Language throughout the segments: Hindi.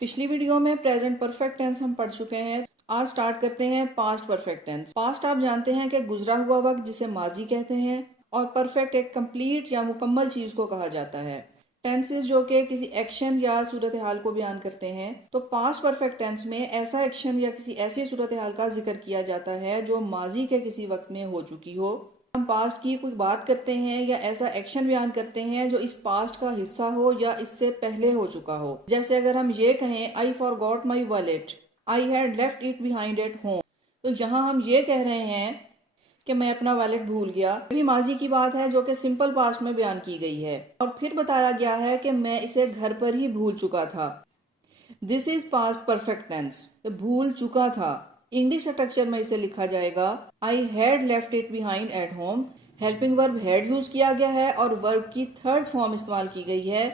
पिछली वीडियो में प्रेजेंट परफेक्ट टेंस हम पढ़ चुके हैं। आज स्टार्ट करते हैं पास्ट परफेक्ट टेंस। पास्ट आप जानते हैं कि गुजरा हुआ वक्त जिसे माजी कहते हैं और परफेक्ट एक कंप्लीट या मुकम्मल चीज को कहा जाता है। टेंसेस जो कि किसी एक्शन या सूरत हाल को बयान करते हैं, तो पास्ट परफेक्ट टेंस में ऐसा एक्शन या किसी ऐसी सूरत हाल का जिक्र किया जाता है जो माजी के किसी वक्त में हो चुकी हो। हम पास्ट की कोई बात करते हैं या ऐसा एक्शन बयान करते हैं जो इस पास्ट का हिस्सा हो या इससे पहले हो चुका हो। जैसे अगर हम ये कहें I forgot my wallet, I had left it behind at home, तो यहाँ हम ये कह रहे हैं कि मैं अपना वॉलेट भूल गया। ये भी माजी की बात है जो कि सिंपल पास्ट में बयान की गई है और फिर बताया गया है कि मैं इसे घर पर ही भूल चुका था। This is past perfect tense, भूल चुका था। इंग्लिश स्ट्रक्चर में इसे लिखा जाएगा I had left it behind at home. Helping verb had use किया गया है और वर्ब की थर्ड फॉर्म इस्तेमाल की गई है।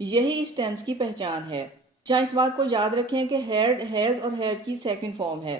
यही इस टेंस की पहचान है। जहाँ इस बात को याद रखें कि हैड, हैज और हैव की सेकंड फॉर्म है।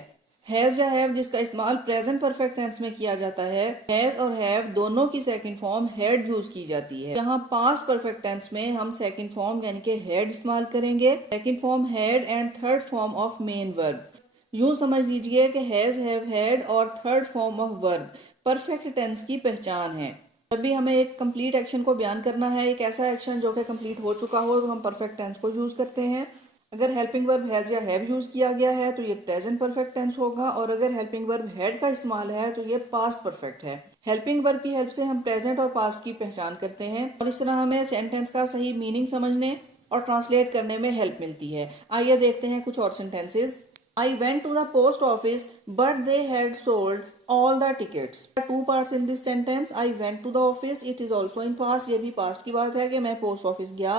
हैज या हैव जिसका इस्तेमाल प्रेजेंट परफेक्ट टेंस में किया जाता है, हैज और हैव दोनों की सेकंड फॉर्म हैड यूज की जाती है। यहाँ पास्ट परफेक्ट टेंस में हम सेकंड फॉर्म यानी कि हैड इस्तेमाल करेंगे। Second form had and third form of main verb. यूं समझ लीजिए कि हैज, हैव, हैड और third form of verb perfect tense की पहचान है। जब भी हमें एक कंप्लीट एक्शन को बयान करना है, एक ऐसा एक्शन जो कि कंप्लीट हो चुका हो, तो हम परफेक्ट टेंस को यूज करते हैं। अगर हेल्पिंग वर्ब हैज या हैव यूज किया गया है तो ये प्रेजेंट परफेक्ट टेंस होगा और अगर हेल्पिंग वर्ब हैड का इस्तेमाल है तो ये पास्ट परफेक्ट है। हेल्पिंग वर्ब की हेल्प से हम प्रेजेंट और पास्ट की पहचान करते हैं और इस तरह हमें सेंटेंस का सही मीनिंग समझने और ट्रांसलेट करने में हेल्प मिलती है। आइए देखते हैं कुछ और sentences. I went to the post office, but they had sold all the tickets. There are two parts in this sentence. I went to the office. It is also in past. ये भी past की बात है कि मैं post office गया.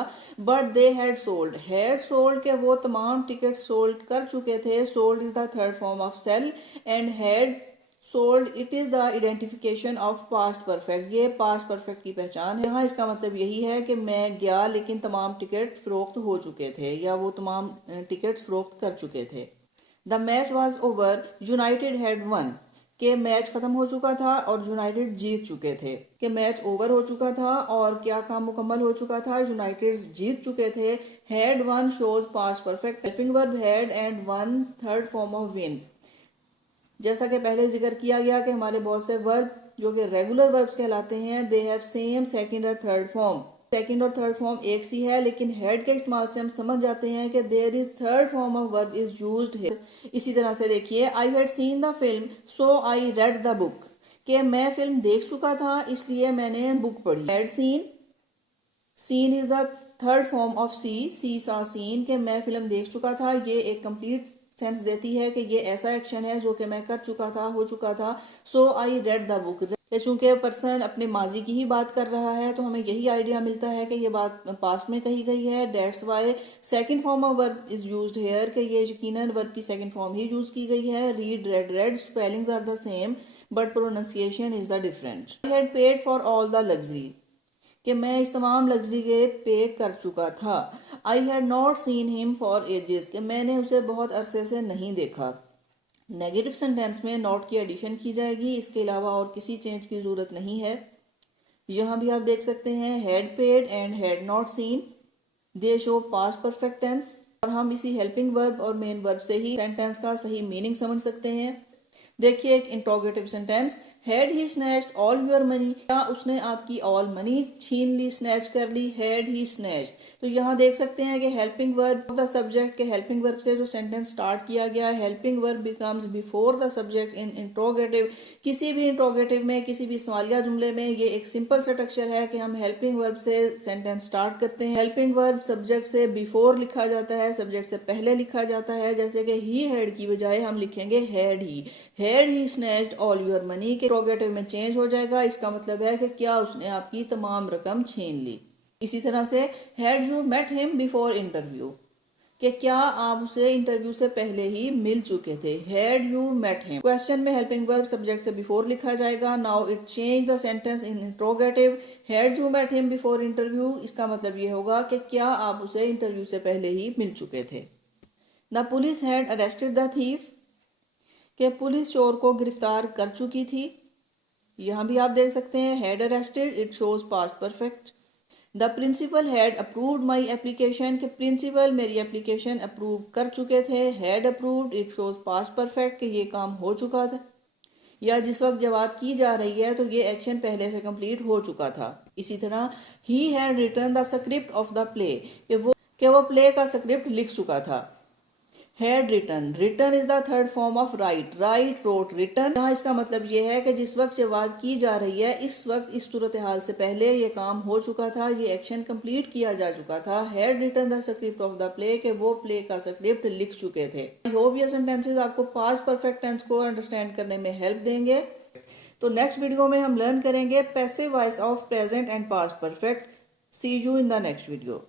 But they had sold. Had sold के वो तमाम tickets sold कर चुके थे. Sold is the third form of sell and had sold it is the identification of past perfect. ये past perfect की पहचान है। यहाँ इसका मतलब यही है कि मैं गया लेकिन तमाम टिकट फरोख्त हो चुके थे या वो तमाम टिकट्स फरोख्त कर चुके थे। The match was over, United had one. के मैच खत्म हो चुका था और यूनाइटेड जीत चुके थे। कि मैच ओवर हो चुका था और क्या काम मुकम्मल हो चुका था, यूनाइटेड जीत चुके थे। Had one shows past perfect. Helping verb had and one third form of win. जैसा कि पहले जिक्र किया गया कि हमारे बहुत से वर्ब जो कि रेगुलर वर्ब्स कहलाते हैं, दे हैव सेम सेकंड और थर्ड फॉर्म। सेकंड और थर्ड फॉर्म एक सी है, लेकिन हेड के इस्तेमाल से हम समझ जाते हैं कि there is third form of verb is used here. इसी तरह से देखिए, I had seen the film so I read the book. कि मैं फिल्म देख चुका था इसलिए मैंने बुक पढ़ी। Had seen, seen is the third form of see saw seen. के मैं फिल्म देख चुका था, ये एक कंप्लीट सेंस देती है कि ये ऐसा एक्शन है जो कि मैं कर चुका था, हो चुका था। सो आई रेड द बुक। चूंकि पर्सन अपने माजी की ही बात कर रहा है तो हमें यही आइडिया मिलता है कि ये बात पास्ट में कही गई है। That's why second form of verb is used here. कि ये यकीनन वर्ब की सेकंड फॉर्म ही यूज की गई है। Read, read, read spellings are the same but pronunciation is the different. I had paid for all the luxury. कि मैं इस तमाम लग्जरी के पे कर चुका था। I had not seen him for ages. कि मैंने उसे बहुत अरसे से नहीं देखा। नेगेटिव सेंटेंस में नॉट की एडिशन की जाएगी, इसके अलावा और किसी चेंज की ज़रूरत नहीं है। यहाँ भी आप देख सकते हैं had paid and had not seen, they show past perfect tense. और हम इसी हेल्पिंग वर्ब और मेन वर्ब से ही सेंटेंस का सही मीनिंग समझ सकते हैं। देखिए एक interrogative sentence, had he snatched all your money. क्या उसने आपकी ऑल मनी छीन ली, स्नैच कर ली। हैड ही स्नैच्ड, तो यहाँ देख सकते हैं कि हेल्पिंग वर्ब द सब्जेक्ट के हेल्पिंग वर्ब से जो सेंटेंस स्टार्ट किया गया है, helping verb becomes before the subject in interrogative. किसी भी इंट्रोगेटिव में, किसी भी सवालिया जुमले में ये एक सिंपल स्ट्रक्चर है कि हम हेल्पिंग वर्ब से सेंटेंस स्टार्ट करते हैं। हेल्पिंग वर्ब सब्जेक्ट से बिफोर लिखा जाता है, सब्जेक्ट से पहले लिखा जाता है। जैसे कि ही हैड की बजाय हम लिखेंगे had he. Had he snatched all your money के इंट्रोगेटिव में चेंज हो जाएगा। इसका मतलब है कि क्या उसने आपकी तमाम रकम छीन ली। इसी तरह से had you met him before interview. कि क्या आप उसे इंटरव्यू से पहले ही मिल चुके थे। Had you met him. Question में हेल्पिंग वर्ब सब्जेक्ट से बिफोर लिखा जाएगा। Now it change the sentence in interrogative. Had you met him before interview, इसका मतलब ये होगा कि क्या आप उसे इंटरव्यू से पहले ही मिल चुके थे। The police had arrested the thief. कि पुलिस चोर को गिरफ्तार कर चुकी थी। यहाँ भी आप देख सकते हैं had arrested, it shows past perfect. The principal had approved my application, कि प्रिंसिपल मेरी एप्लीकेशन अप्रूव कर चुके थे। Had approved it shows past perfect, कि ये काम हो चुका था, या जिस वक्त जब बात की जा रही है तो ये एक्शन पहले से कंप्लीट हो चुका था। इसी तरह ही had written the script of the play, कि वो प्ले का स्क्रिप्ट लिख चुका था। Had written, written is the third form of write, write wrote written. यहाँ इसका मतलब ये है कि जिस वक्त ये बात की जा रही है इस वक्त इस सूरत हाल से पहले ये काम हो चुका था, ये एक्शन कंप्लीट किया जा चुका था। Had written the script of the play, के वो प्ले का स्क्रिप्ट लिख चुके थे। आई होप ये सेंटेंसेस आपको पास्ट परफेक्ट टेंस को अंडरस्टैंड करने में हेल्प देंगे। तो नेक्स्ट वीडियो में हम लर्न करेंगे passive voice of present and past perfect. See you in the next video.